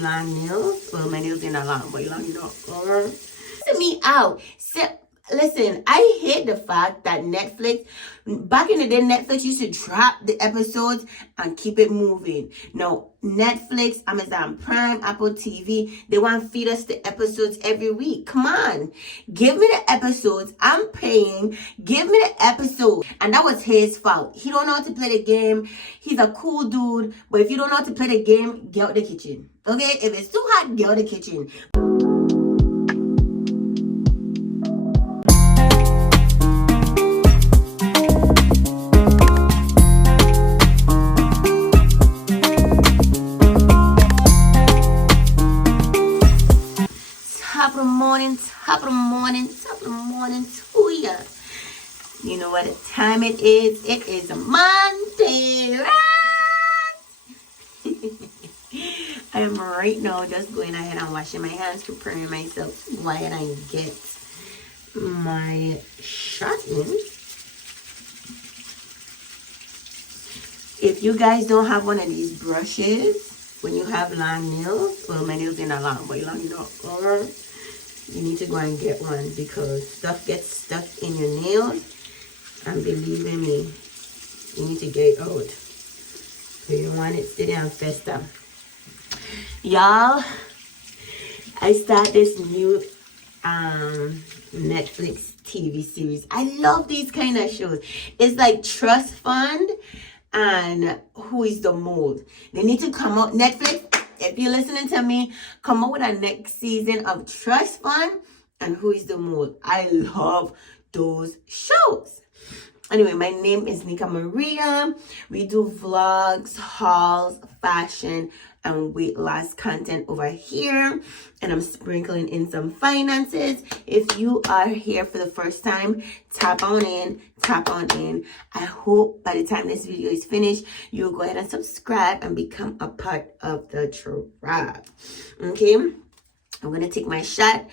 long nails. Well, my nails are not long, but long enough. To me out. Listen, I hate the fact that Netflix, back in the day, Netflix used to drop the episodes and keep it moving. Now, Netflix, Amazon Prime, Apple TV, they want to feed us the episodes every week. Come on. Give me the episodes. I'm paying. Give me the episode. And that was his fault. He don't know how to play the game. He's a cool dude. But if you don't know how to play the game, get out the kitchen. Okay? If it's too hot, get out the kitchen. Top of the morning to ya. You know what time it is? It is a Monday, right? I am right now just going ahead and washing my hands, preparing myself to go ahead and get my shot in. If you guys don't have one of these brushes, when you have long nails, well, my nails are not long, but long enough, or you need to go and get one because stuff gets stuck in your nails, and believe in me, you need to get it out. So you want it steady and fester. Y'all, I start this new Netflix TV series. I love these kind of shows. It's like Trust Fund and Who is the Mold. They need to come out. Netflix, if you're listening to me, come up with a next season of Trust Fund and Who is the Mold. I love those shows. Anyway, my name is Nika Maria. We do vlogs, hauls, fashion, and weight loss content over here. And I'm sprinkling in some finances. If you are here for the first time, tap on in. I hope by the time this video is finished, you'll go ahead and subscribe and become a part of the tribe. Okay? I'm going to take my shot.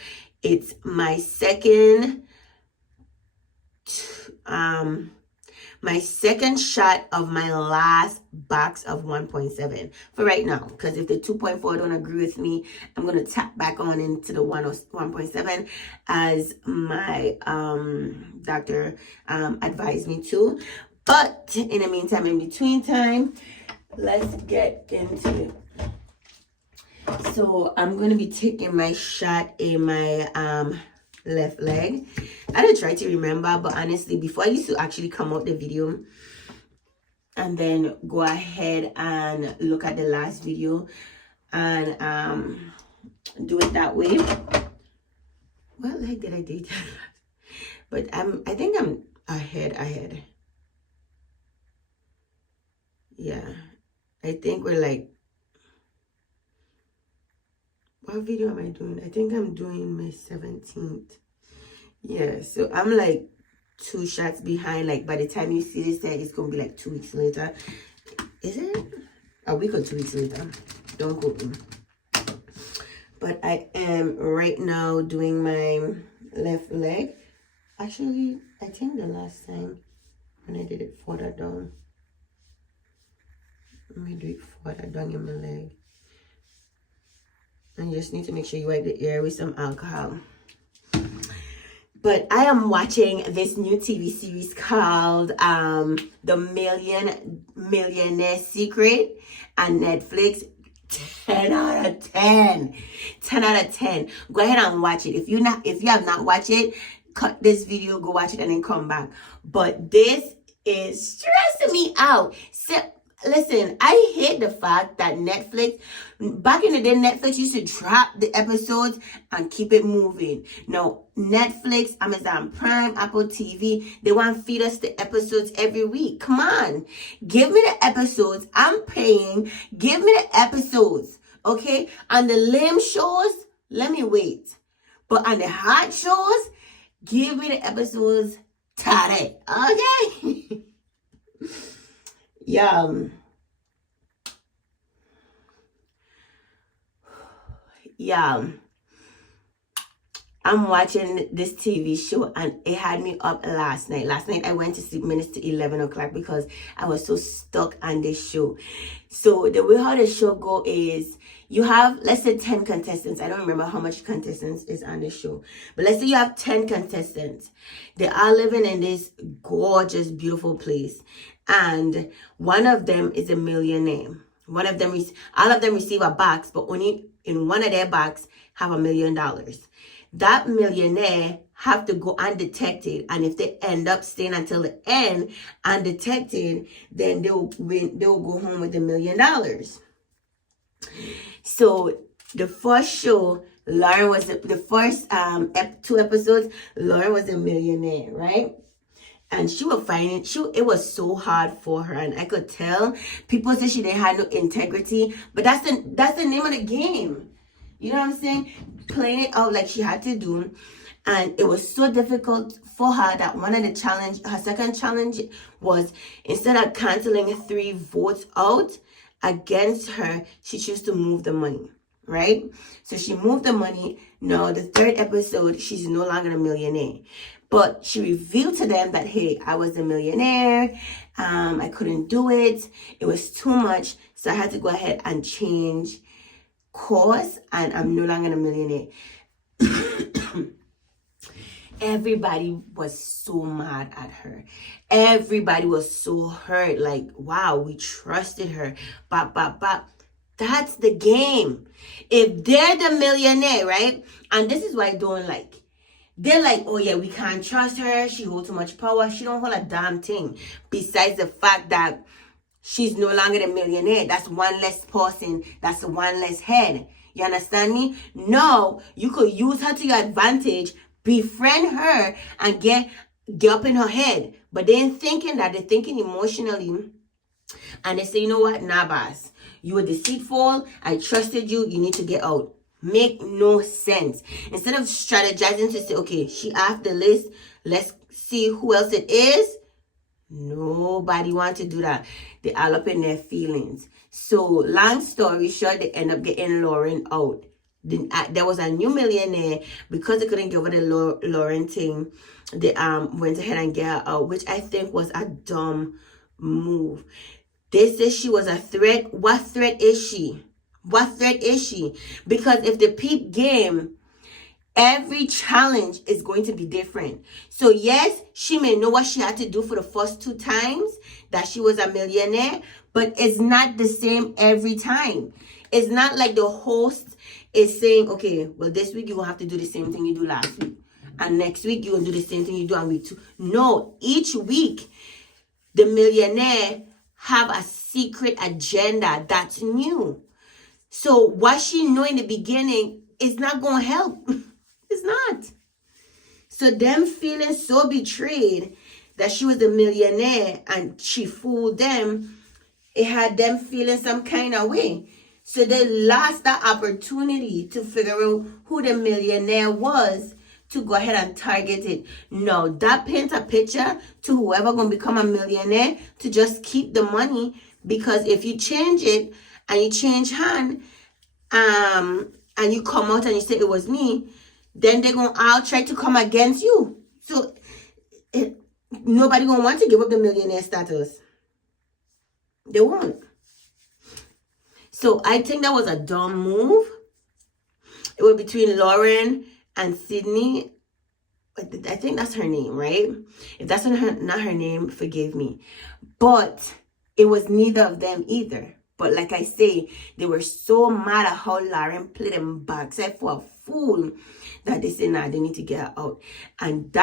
It's my second shot of my last box of 1.7 for right now, because if the 2.4 don't agree with me, I'm going to tap back on into the 1.7 as my doctor advised me to. But in the meantime, in between time, let's get into it. So I'm going to be taking my shot in my left leg. I didn't try to remember, but honestly, before I used to actually come out the video and then go ahead and look at the last video and do it that way. What leg did I do that? But I think I'm ahead. Yeah, I think we're like, what video am I doing? I think I'm doing my 17th. Yeah, so I'm like 2 shots behind. Like by the time you see this, it's gonna be like 2 weeks later. Is it a week or 2 weeks later? Don't quote me. But I am right now doing my left leg. Actually, I think the last time when I did it further down, let me do it further down in my leg. And you just need to make sure you wipe the ear with some alcohol. But I am watching this new TV series called The Millionaire Secret on Netflix. 10 out of 10. 10 out of 10. Go ahead and watch it. If you have not watched it, cut this video, go watch it, and then come back. But this is stressing me out. Listen, I hate the fact that Netflix, back in the day, Netflix used to drop the episodes and keep it moving. Now, Netflix, Amazon Prime, Apple TV, they want to feed us the episodes every week. Come on. Give me the episodes. I'm paying. Give me the episodes. Okay? On the lame shows, let me wait. But on the hot shows, give me the episodes today. Okay? Yeah. I'm watching this TV show and it had me up last night. Last night I went to sleep minutes to 11 o'clock because I was so stuck on this show. So the way how the show go is you have, let's say 10 contestants. I don't remember how much contestants is on the show. But let's say you have 10 contestants. They are living in this gorgeous, beautiful place. And one of them is a millionaire. One of them, all of them receive a box, but only in one of their box have $1 million. That millionaire have to go undetected, and if they end up staying until the end undetected, then they'll go home with $1 million. So the first show, Lauren was the first 2 episodes. Lauren was a millionaire, right? And she was finding it was so hard for her, and I could tell people say she didn't have no integrity, but that's the name of the game. You know what I'm saying? Playing it out like she had to do. And it was so difficult for her that her second challenge was, instead of canceling 3 votes out against her, she chose to move the money, right? So she moved the money. Now, the 3rd episode, she's no longer a millionaire. But she revealed to them that, hey, I was a millionaire. I couldn't do it. It was too much. So I had to go ahead and change course, and I'm no longer a millionaire. Everybody was so mad at her. Everybody was so hurt. Like, wow, we trusted her. That's the game. If they're the millionaire, right? And this is what I don't like. They're like, oh yeah, we can't trust her. She holds too much power. She don't hold a damn thing. Besides the fact that she's no longer a millionaire. That's one less person. That's one less head. You understand me? No, you could use her to your advantage, befriend her, and get up in her head. But they're thinking emotionally. And they say, you know what? Nah, boss. You were deceitful. I trusted you. You need to get out. Make no sense. Instead of strategizing to say, okay, she off the list, let's see who else it is. Nobody wants to do that. They all up in their feelings. So long story short, they end up getting Lauren out. There was a new millionaire. Because they couldn't give her the Lauren thing, they went ahead and get her out, which I think was a dumb move. They say she was a threat. What threat is she? What threat is she? Because if the peep game, every challenge is going to be different. So yes, she may know what she had to do for the first 2 times that she was a millionaire, but it's not the same every time. It's not like the host is saying, okay, well, this week you're going to have to do the same thing you do last week. And next week you're going to do the same thing you do on week 2. No, each week, the millionaire have a secret agenda that's new. So what she knew in the beginning is not going to help. It's not. So them feeling so betrayed that she was a millionaire and she fooled them, it had them feeling some kind of way. So they lost that opportunity to figure out who the millionaire was to go ahead and target it. No, that paints a picture to whoever going to become a millionaire to just keep the money, because if you change it and you change hand, and you come out and you say it was me, then they're going to all try to come against you. So nobody going to want to give up the millionaire status. They won't. So I think that was a dumb move. It was between Lauren and Sydney. I think that's her name, right? If that's not her name, forgive me. But it was neither of them either. But like I say, they were so mad at how Lauren played them backside for a fool that they said, nah, they need to get her out. And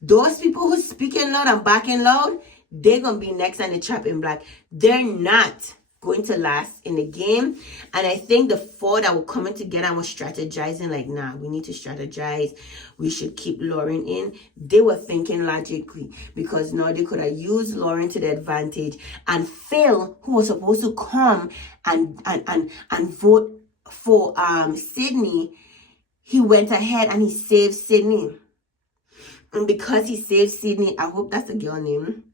those people who speaking loud and backing loud, they're going to be next on the chopping block. They're not going to last in the game. And I think the 4 that were coming together and were strategizing, like, nah, we need to strategize. We should keep Lauren in. They were thinking logically, because now they could have used Lauren to their advantage. And Phil, who was supposed to come and vote for Sydney, he went ahead and he saved Sydney. And because he saved Sydney, I hope that's the girl name.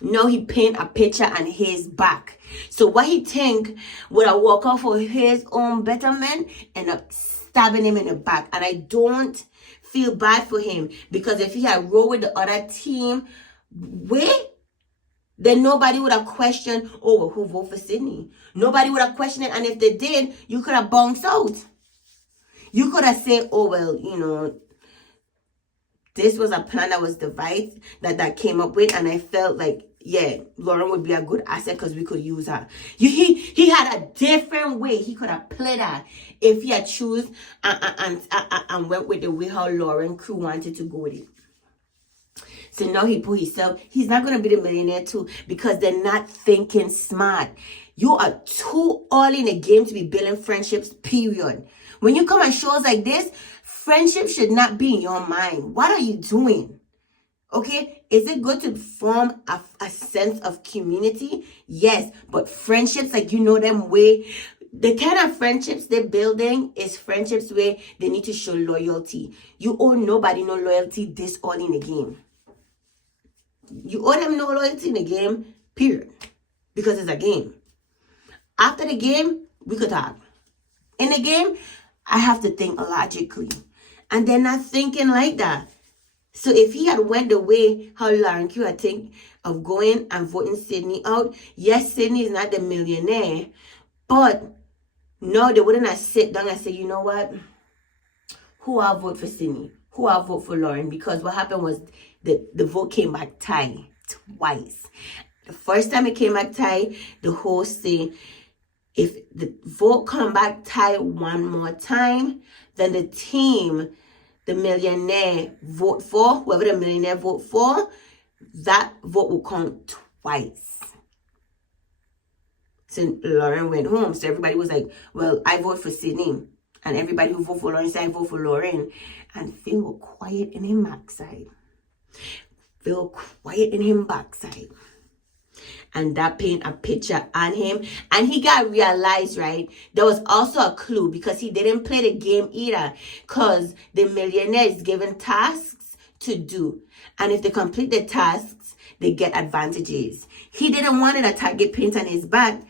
Now he paint a picture on his back. So what he think would have worked out for his own betterment, end up stabbing him in the back. And I don't feel bad for him, because if he had rolled with the other team, then nobody would have questioned, oh, well, who voted for Sydney? Nobody would have questioned it. And if they did, you could have bounced out. You could have said, oh, well, you know, this was a plan that was devised, that came up with, and I felt like, yeah, Lauren would be a good asset because we could use her. He had a different way he could have played her if he had choose and went with the way how Lauren crew wanted to go with it. So now he put himself, he's not going to be the millionaire too, because they're not thinking smart. You are too early in the game to be building friendships, period. When you come on shows like this, friendship should not be in your mind. What are you doing? Okay? Is it good to form a sense of community? Yes. But friendships, like, you know them way, the kind of friendships they're building is friendships where they need to show loyalty. You owe nobody no loyalty this early in the game. You owe them no loyalty in the game, period. Because it's a game. After the game, we could talk. In the game, I have to think logically. And they're not thinking like that. So if he had went the way how Lauren Q had think of going and voting Sydney out, yes, Sydney is not the millionaire, but no, they wouldn't have sit down and say, you know what? Who I'll vote for Sydney? Who I'll vote for Lauren? Because what happened was the vote came back tie twice. The first time it came back tie, the host say, if the vote come back tie one more time, then the team the millionaire vote for, whoever the millionaire vote for, that vote will count twice. So Lauren went home. So everybody was like, well, I vote for Sydney. And everybody who vote for Lauren said, I vote for Lauren. And Phil was quiet in him backside. Phil quiet in him backside. And that paint a picture on him. And he got realized, right? There was also a clue, because he didn't play the game either. Because the millionaire is given tasks to do. And if they complete the tasks, they get advantages. He didn't want a target paint on his back.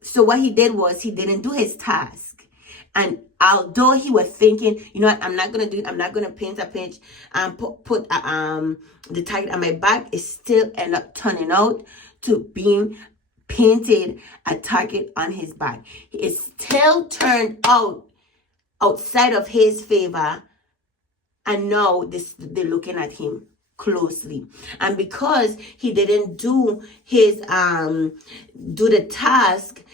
So what he did was he didn't do his task. And although he was thinking, you know what, I'm not going to do it. I'm not going to paint a page and put the target on my back. It still ended up turning out to being painted a target on his back. It still turned out outside of his favor. And now they're looking at him closely. And because he didn't do his do the task,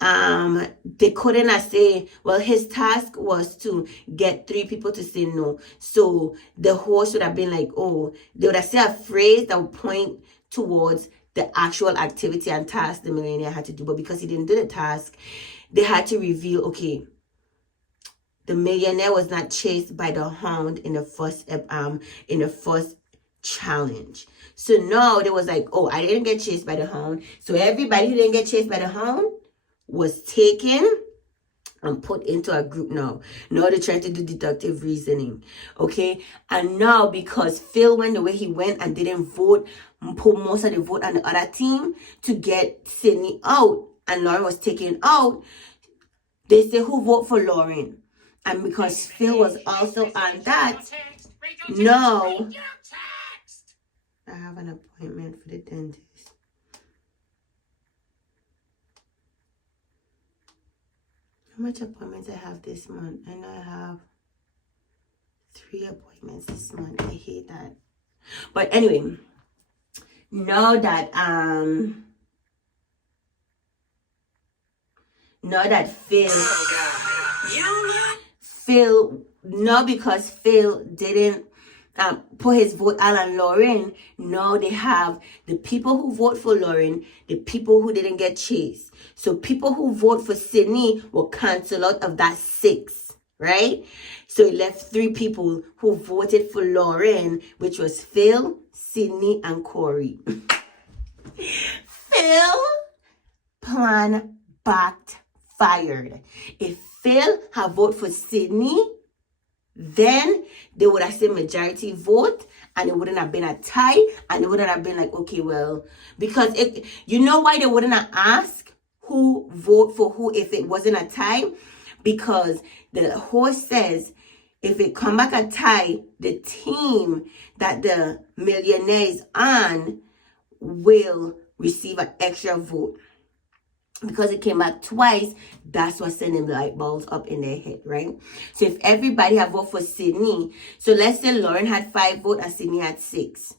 they couldn't say, well, his task was to get 3 people to say no. So the host would have been like, oh, they would have said a phrase that would point towards the actual activity and task the millionaire had to do. But because he didn't do the task, they had to reveal, okay, the millionaire was not chased by the hound in the first challenge. So now they was like, oh, I didn't get chased by the hound. So everybody who didn't get chased by the hound was taken and put into a group now. Now they're trying to do deductive reasoning. Okay? And now because Phil went the way he went and didn't vote, put most of the vote on the other team to get Sydney out, and Lauren was taken out, they say, who vote for Lauren? And because Phil was also on that, no, I have an appointment for the dentist. How much appointments I have this month? I know I have 3 appointments this month. I hate that. But anyway, now that Phil, no, because Phil didn't put his vote out on Lauren. Now they have the people who vote for Lauren, the people who didn't get chased. So people who vote for Sydney will cancel out of that 6, right? So it left 3 people who voted for Lauren, which was Phil, Sydney, and Corey. Phil plan backfired. If Phil had voted for Sydney, then they would have said majority vote, and it wouldn't have been a tie, and it wouldn't have been like, okay, well, because you know why they wouldn't have asked who vote for who if it wasn't a tie? Because the host says if it come back a tie, the team that the millionaire is on will receive an extra vote. Because it came back twice, that's what sending the light bulbs up in their head, right? So if everybody had voted for Sydney, so let's say Lauren had 5 votes and Sydney had 6.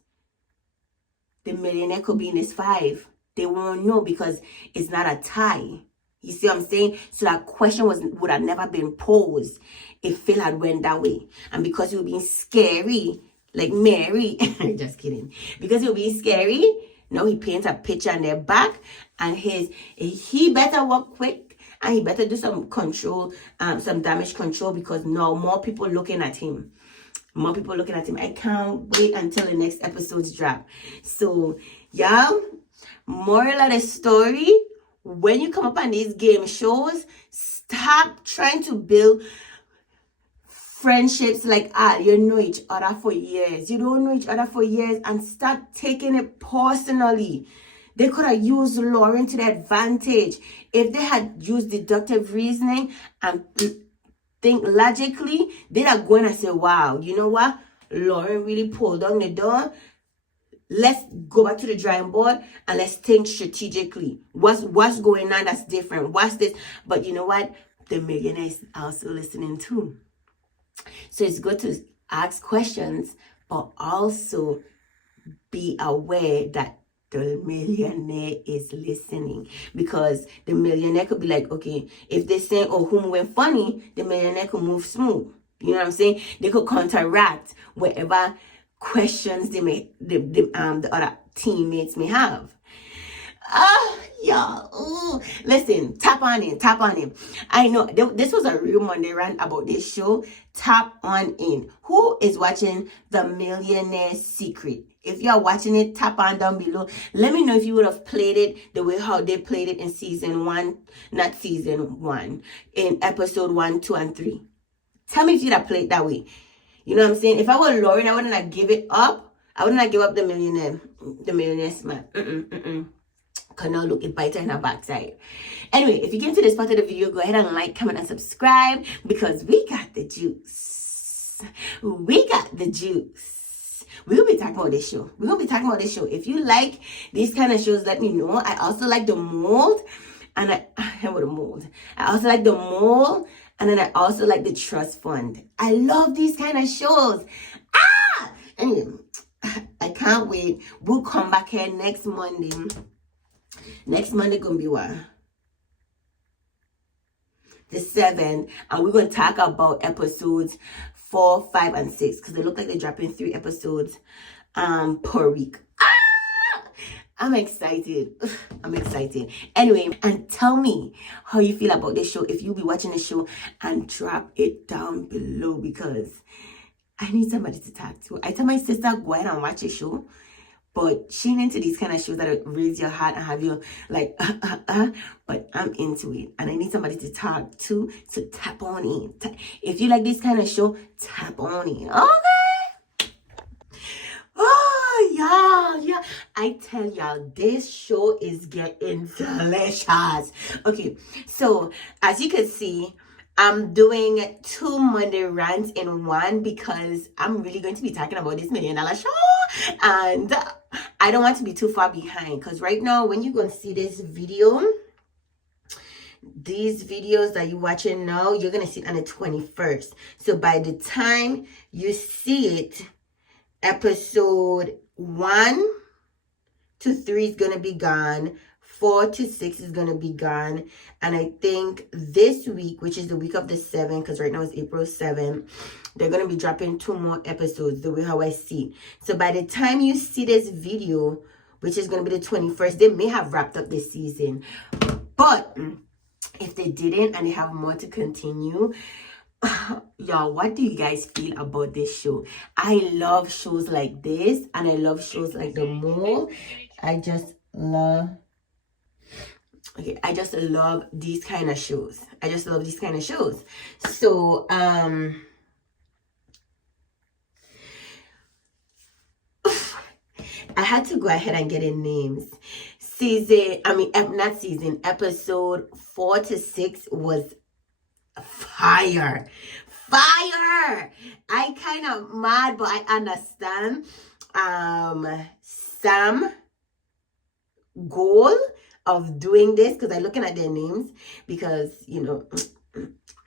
The millionaire could be in his 5. They won't know because it's not a tie. You see what I'm saying? So that question would have never been posed if Phil had went that way. And because he was being scary, like Mary, just kidding. Because he was being scary, now he paints a picture on their back, and he better work quick, and he better do some control, some damage control, because now more people looking at him. More people looking at him. I can't wait until the next episodes drop. So, y'all, moral of the story, when you come up on these game shows, stop trying to build friendships like, you know each other for years. You don't know each other for years, and stop taking it personally. They could have used Lauren to their advantage. If they had used deductive reasoning and think logically, they'd have gone and say, wow, you know what? Lauren really pulled on the door. Let's go back to the drawing board and let's think strategically. What's going on that's different? What's this? But you know what? The millionaire is also listening too. So it's good to ask questions, but also be aware that the millionaire is listening, because the millionaire could be like, okay, if they say, oh, who moving funny, the millionaire could move smooth. You know what I'm saying? They could counteract whatever questions the other teammates may have. Y'all, listen, tap on in. I know this was a real Monday rant about this show. Tap on in. Who is watching The Millionaire Secret? If you are watching it, tap on down below. Let me know if you would have played it the way how they played it in season 1, not season 1, in episode 1, 2, and 3. Tell me if you'd have played that way. You know what I'm saying? If I were Lauren, I wouldn't have give it up. I wouldn't have give up the millionaire smile. Cause now look, it bites her in her backside. Anyway, if you get into this part of the video, go ahead and like, comment, and subscribe, because we got the juice. We got the juice. We'll be talking about this show. If you like these kind of shows, let me know. I also like the mold, and I also like the mold, and then I also like the trust fund. I love these kind of shows. Anyway, I can't wait. We'll come back here next Monday. Next Monday gonna be what? The 7th, and we're gonna talk about episodes 4, 5, and 6, because they look like they're dropping 3 episodes per week. I'm excited. Anyway, and tell me how you feel about this show. If you'll be watching the show, and drop it down below, because I need somebody to talk to. I tell my sister, go ahead and watch a show, but she ain't into these kind of shows that raise your heart and have you like, but I'm into it. And I need somebody to talk to, so tap on in. If you like this kind of show, tap on in. Okay? Oh, y'all. I tell y'all, this show is getting delicious. Okay, so as you can see, I'm doing 2 Monday rants in one, because I'm really going to be talking about this $1 million show, and I don't want to be too far behind, because right now when you're going to see this video, these videos that you're watching now, you're going to see it on the 21st. So by the time you see it, episode 1 to 3 is going to be gone. 4 to 6 is going to be gone. And I think this week, which is the week of the 7th, because right now it's April 7th, they're going to be dropping 2 more episodes, the way how I see it. So by the time you see this video, which is going to be the 21st, they may have wrapped up this season. But if they didn't and they have more to continue, y'all, what do you guys feel about this show? I love shows like this, and I love shows like The Mole. I just love these kind of shows. So I had to go ahead and get in names. Episode 4 to 6 was fire. Fire! I kind of mad, but I understand Sam goal of doing this, because I'm looking at their names, because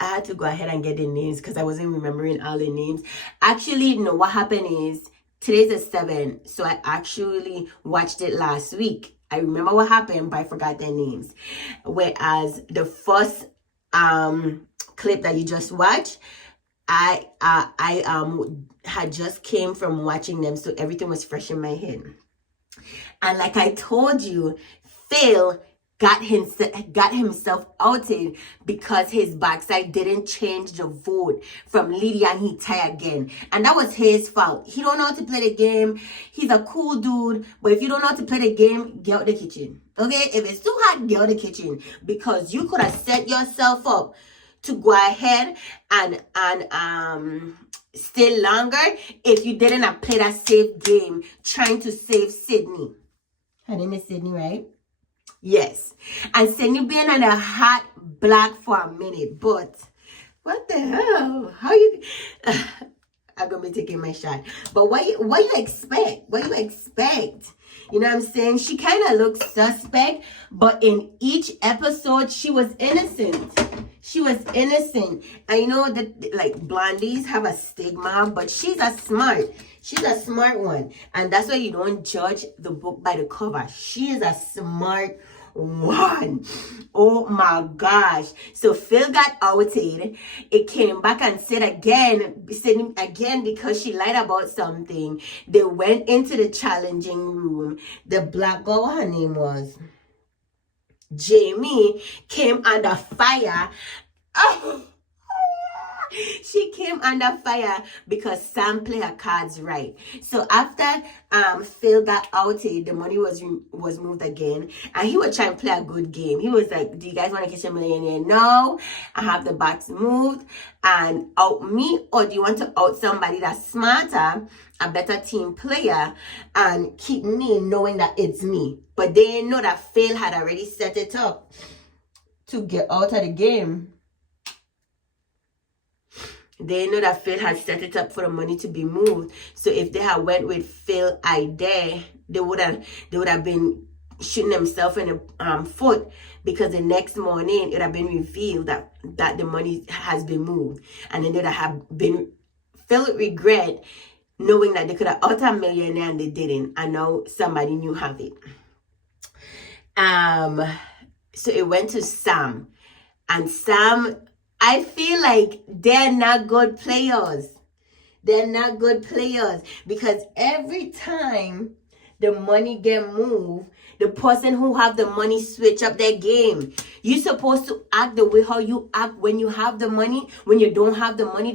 I had to go ahead and get the names because I wasn't remembering all the names. Actually, no, what happened is today's the 7th, so I actually watched it last week. I remember what happened, but I forgot their names. Whereas the first clip that you just watched, I had just came from watching them, so everything was fresh in my head. And like I told you, Phil got himself outed because his backside didn't change the vote from Lydia, and he tied again. And that was his fault. He don't know how to play the game. He's a cool dude, but if you don't know how to play the game, get out the kitchen. Okay? If it's too hot, get out the kitchen, because you could have set yourself up to go ahead and stay longer if you didn't play that safe game trying to save Sydney. Her name is Sydney, right? Yes. And Sydney being on a hot block for a minute, but what the hell? How you... I'm gonna be taking my shot. But what you expect? What you expect? You know what I'm saying? She kind of looks suspect, but in each episode, she was innocent. She was innocent. And you know that, like, blondies have a stigma, but she's a smart one. And that's why you don't judge the book by the cover. She is a smart one. Oh my gosh. So Phil got outed. It came back and said again because she lied about something. They went into the challenging room. The black girl, her name was Jamie, came under fire. Oh, she came under fire because Sam played her cards right. So after Phil got outed, the money was moved again, and he was trying to play a good game. He was like, "Do you guys want to catch a millionaire? No, I have the box moved and out me, or do you want to out somebody that's smarter, a better team player, and keep me knowing that it's me?" But they didn't know that Phil had already set it up to get out of the game. They know that Phil had set it up for the money to be moved. So if they had went with Phil idea, they would have been shooting themselves in the foot, because the next morning it would have been revealed that the money has been moved, and then they would have been filled with regret, knowing that they could have out a millionaire and they didn't, and now somebody new have it. So it went to Sam, and Sam, I feel like they're not good players. They're not good players, because every time the money get moved, the person who have the money switch up their game. You're supposed to act the way how you act when you have the money. When you don't have the money,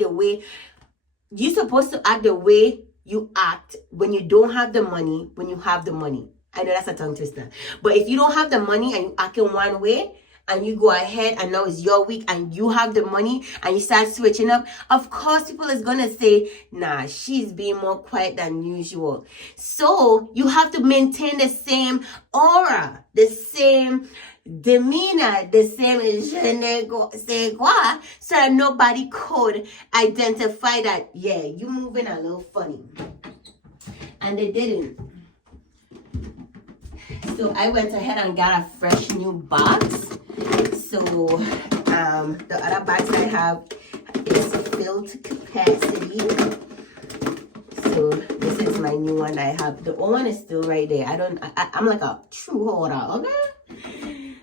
you're supposed to act the way you act when you don't have the money, when you have the money. I know that's a tongue twister. But if you don't have the money and you act in one way, and you go ahead and now it's your week and you have the money and you start switching up, of course people is going to say, nah, she's being more quiet than usual. So you have to maintain the same aura, the same demeanor, the same je ne sais quoi, so that nobody could identify that, yeah, you moving a little funny. And they didn't. So I went ahead and got a fresh new box. So the other box I have is filled to capacity. So this is my new one I have. The old one is still right there. I'm like a true hoarder, okay?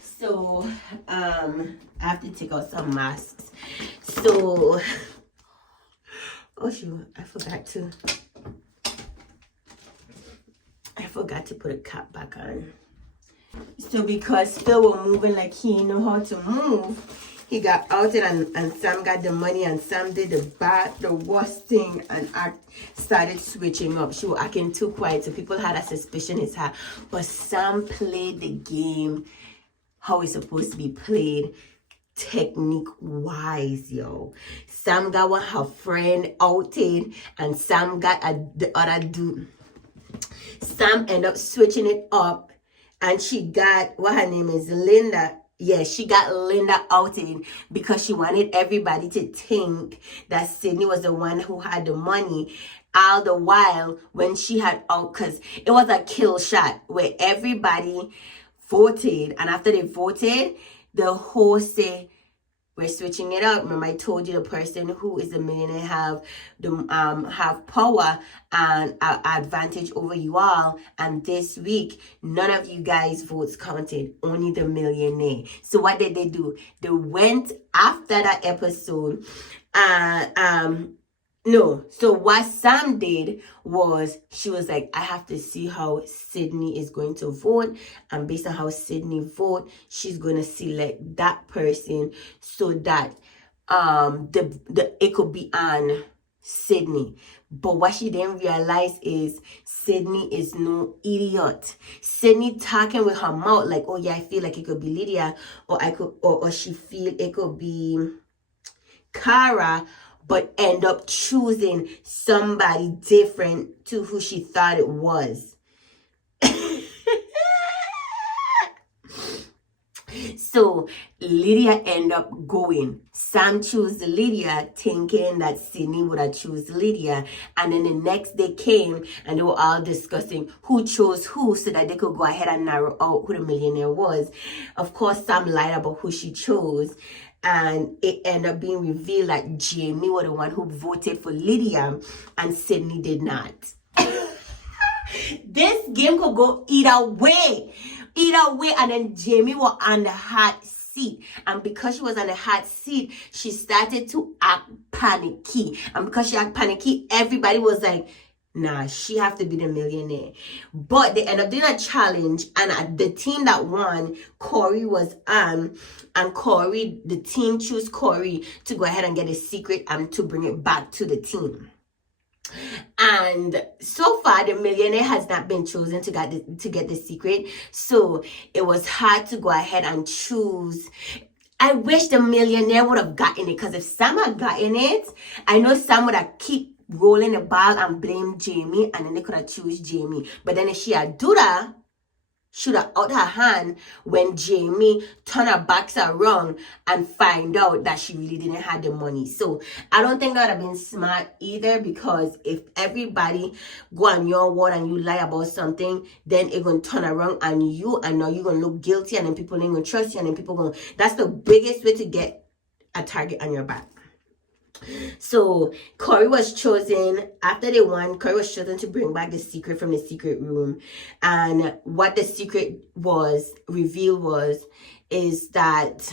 So I have to take out some masks. So oh shoot, I forgot to put a cap back on. So because Phil was moving like he didn't know how to move, he got outed, and Sam got the money, and Sam did the worst thing, and started switching up. She was acting too quiet, so people had a suspicion it's her. But Sam played the game how it's supposed to be played. technique wise, yo. Sam got one her friend outed, and Sam got the other dude. Sam ended up switching it up, and she got what her name is, Linda. Yeah, she got Linda outed because she wanted everybody to think that Sydney was the one who had the money. All the while, when she had out, because it was a kill shot where everybody voted, and after they voted, the host said, we're switching it up. Remember, I told you the person who is a millionaire have power and advantage over you all. And this week, none of you guys' votes counted. Only the millionaire. So what did they do? They went after that episode. No. So what Sam did was she was like, I have to see how Sydney is going to vote. And based on how Sydney vote, she's going to select that person so that it could be on Sydney. But what she didn't realize is Sydney is no idiot. Sydney talking with her mouth like, oh yeah, I feel like it could be Lydia, or she feel it could be Cara, but end up choosing somebody different to who she thought it was. So Lydia end up going. Sam chose Lydia thinking that Sydney would have chose Lydia. And then the next day came and they were all discussing who chose who so that they could go ahead and narrow out who the millionaire was. Of course, Sam lied about who she chose. And it ended up being revealed that Jamie was the one who voted for Lydia and Sydney did not. This game could go either way. And then Jamie was on the hot seat. And because she was on the hot seat, she started to act panicky. And because she act panicky, everybody was like, nah, she have to be the millionaire. But they ended up doing a challenge, and the team that won, Corey was on, and Corey, the team chose Corey to go ahead and get a secret and to bring it back to the team. And so far, the millionaire has not been chosen to get the secret. So it was hard to go ahead and choose. I wish the millionaire would have gotten it, because if Sam had gotten it, I know Sam would have keep rolling the ball and blame Jamie, and then they could have choose Jamie. But then if she had do that, should have out her hand when Jamie turn her backs around and find out that she really didn't have the money. So I don't think that would have been smart either, because if everybody go on your word and you lie about something, then it gonna turn around on you, and now you're gonna look guilty, and then people ain't gonna trust you, and then people gonna, that's the biggest way to get a target on your back. So Corey was chosen. After they won, Corey was chosen to bring back the secret from the secret room. And what the secret was revealed is that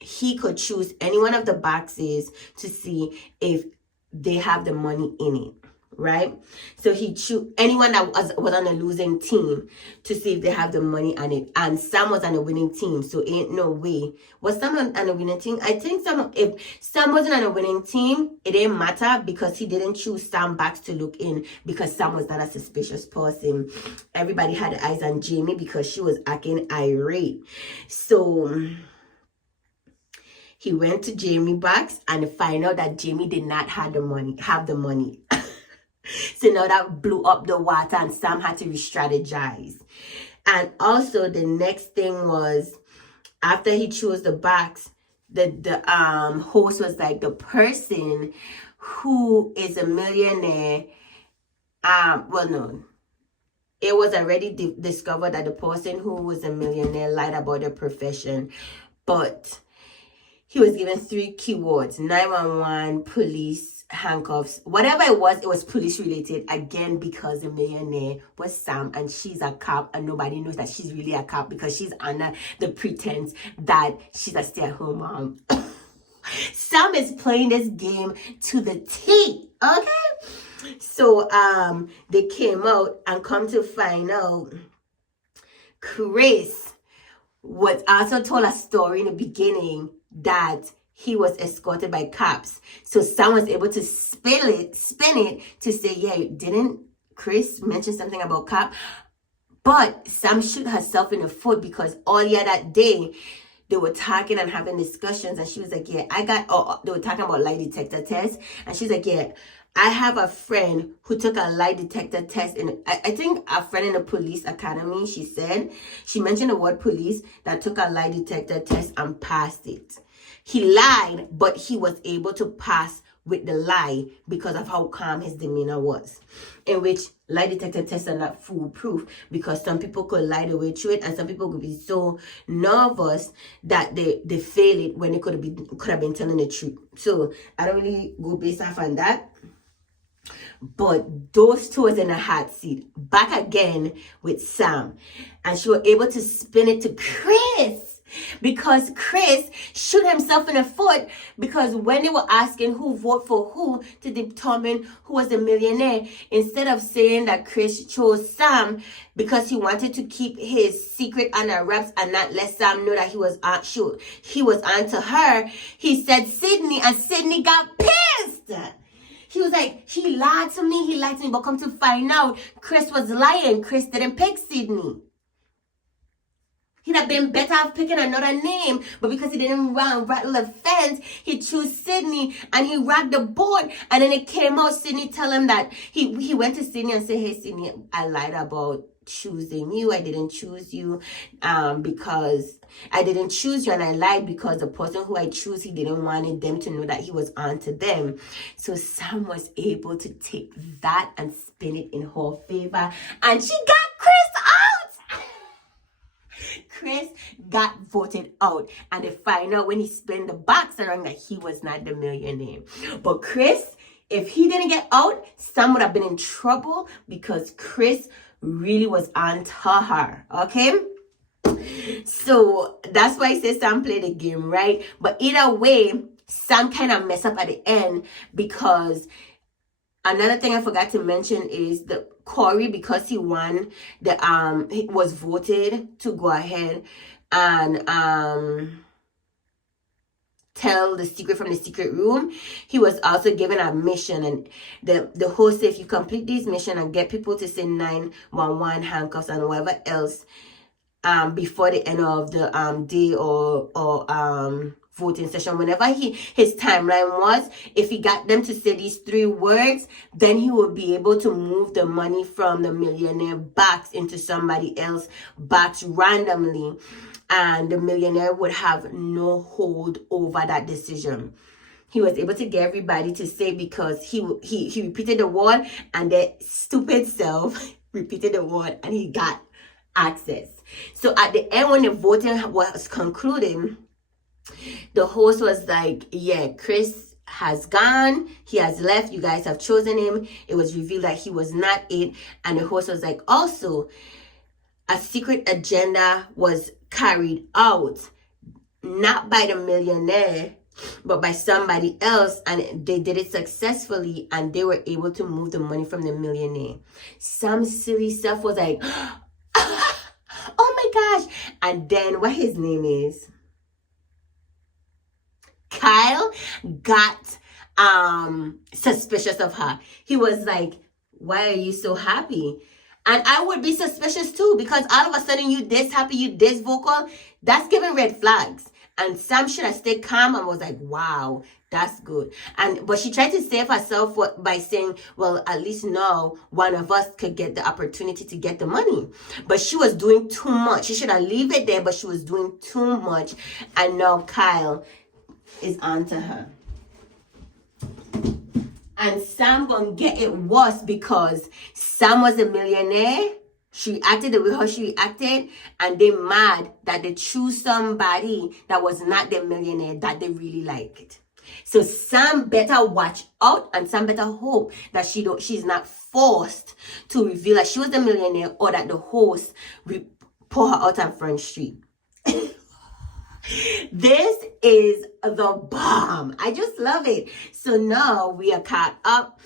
he could choose any one of the boxes to see if they have the money in it, right? So he chose anyone that was on a losing team to see if they have the money on it. And Sam was on a winning team, so ain't no way. Was Sam on a winning team? I think if Sam wasn't on a winning team, it didn't matter, because he didn't choose Sam back to look in, because Sam was not a suspicious person. Everybody had eyes on Jamie because she was acting irate. So he went to Jamie box and find out that Jamie did not have the money. So now that blew up the water, and Sam had to re-strategize. And also the next thing was, after he chose the box, the host was like, the person who is a millionaire, well, no, it was already discovered that the person who was a millionaire lied about their profession, but he was given 3 keywords: 911, police, handcuffs, whatever it was police related, again, because the millionaire was Sam, and she's a cop, and nobody knows that she's really a cop because she's under the pretense that she's a stay-at-home mom. Sam is playing this game to the T, okay? So they came out, and come to find out, Chris was also told a story in the beginning that he was escorted by cops. So Sam was able to spin it to say, yeah, didn't Chris mention something about cop? But Sam shoot herself in the foot, because earlier that day, they were talking and having discussions, and she was like, yeah, they were talking about lie detector tests, and she's like, yeah, I have a friend who took a lie detector test I think a friend in the police academy, she mentioned the word police, that took a lie detector test and passed it. He lied, but he was able to pass with the lie because of how calm his demeanor was. In which lie detector tests are not foolproof, because some people could lie their way through it, and some people could be so nervous that they fail it when they could have been telling the truth. So I don't really go based off on that. But those two was in a hot seat. Back again with Sam. And she was able to spin it to Chris. Because Chris shoot himself in the foot, because when they were asking who vote for who to determine who was the millionaire, instead of saying that Chris chose Sam because he wanted to keep his secret under wraps and not let Sam know that he was on to her, he said Sydney, and Sydney got pissed. He was like, he lied to me, but come to find out, Chris was lying. Chris didn't pick Sydney. He'd have been better off picking another name, but because he didn't rattle the fence, he chose Sydney, and he rocked the boat, and then it came out, Sydney tell him that he went to Sydney and said, hey Sydney, I lied about choosing you. I didn't choose you because I didn't choose you, and I lied because the person who I chose, he didn't want them to know that he was on to them. So Sam was able to take that and spin it in her favor, and she got Chris out. Chris got voted out, and they find out when he spun the box around that he was not the millionaire. But Chris, if he didn't get out, Sam would have been in trouble, because Chris really was on to her, okay? So that's why I say Sam played the game, right? But either way, Sam kind of messed up at the end, because another thing I forgot to mention is the Corey, because he won, he was voted to go ahead and tell the secret from the secret room. He was also given a mission, and the host said, if you complete this mission and get people to say 911, handcuffs, and whatever else before the end of the day or voting session, whenever his timeline was, if he got them to say these 3 words, then he would be able to move the money from the millionaire box into somebody else's box randomly, and the millionaire would have no hold over that decision. He was able to get everybody to say, because he repeated the word, and their stupid self repeated the word, and he got access. So at the end, when the voting was concluding, the host was like, yeah, Chris has gone, he has left, you guys have chosen him. It was revealed that he was not it. And the host was like, also, a secret agenda was carried out, not by the millionaire, but by somebody else, and they did it successfully, and they were able to move the money from the millionaire. Some silly stuff was like, oh my gosh. And then what his name is, Kyle, got suspicious of her. He was like, why are you so happy? And I would be suspicious too, because all of a sudden you this happy, you this vocal. That's giving red flags. And Sam should have stayed calm and was like, wow, that's good. But she tried to save herself by saying, well, at least now one of us could get the opportunity to get the money. But she was doing too much. She should have leave it there, but she was doing too much. And now Kyle is onto her. And Sam gonna get it worse, because Sam was a millionaire. She reacted the way how she reacted, and they mad that they choose somebody that was not the millionaire that they really liked. So Sam better watch out, and Sam better hope that she's not forced to reveal that she was the millionaire, or that the host pull her out on Front Street. This is the bomb. I just love it. So now we are caught up.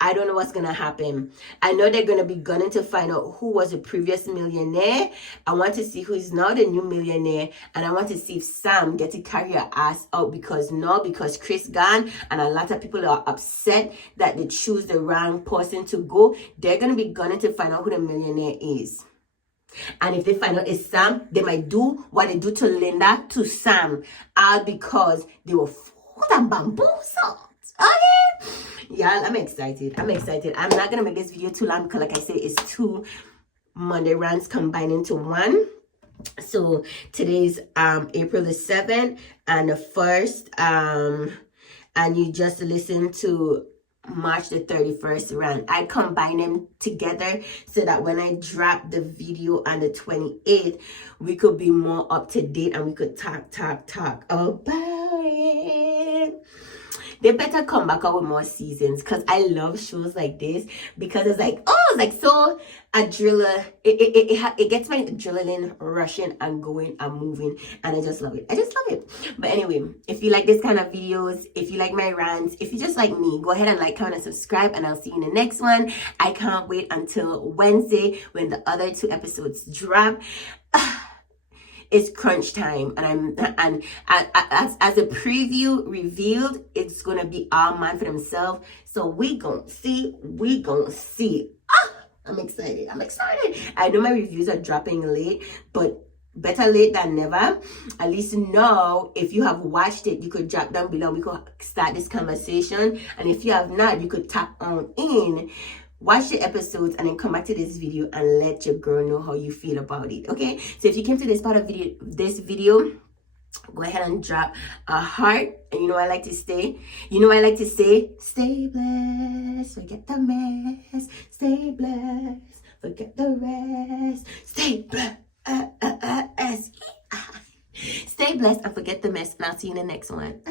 I don't know what's going to happen. I know they're going to be gunning to find out who was the previous millionaire. I want to see who is now the new millionaire. And I want to see if Sam gets to carry her ass out, because Chris gone and a lot of people are upset that they choose the wrong person to go. They're going to be gunning to find out who the millionaire is. And if they find out it's Sam, they might do what they do to Linda to Sam, all because they were fooled and bamboozled. Okay? Yeah, I'm excited. I'm not gonna make this video too long because, like I said, it's two Monday rants combined into one. So today's April the 7th and the 1st, and you just listen to March the 31st rant. I combine them together so that when I drop the video on the 28th, we could be more up to date and we could talk about it. They better come back out with more seasons, because I love shows like this, because it's like, oh, it's like so adrenaline. It gets my adrenaline rushing and going and moving, and I just love it. But anyway, if you like this kind of videos, if you like my rants, if you just like me, go ahead and like, comment, and subscribe, and I'll see you in the next one. I can't wait until Wednesday when the other 2 episodes drop. It's crunch time, and as a preview revealed, it's gonna be all man for themselves. So we gonna see. I'm excited. I know my reviews are dropping late, but better late than never. At least know, if you have watched it, you could drop down below. We could start this conversation, and if you have not, you could tap on in. Watch the episodes and then come back to this video and let your girl know how you feel about it. Okay, so if you came to this part of this video, go ahead and drop a heart. And you know I like to say, stay blessed, forget the mess. Stay blessed, forget the rest. Stay blessed. Stay blessed and forget the mess. And I'll see you in the next one.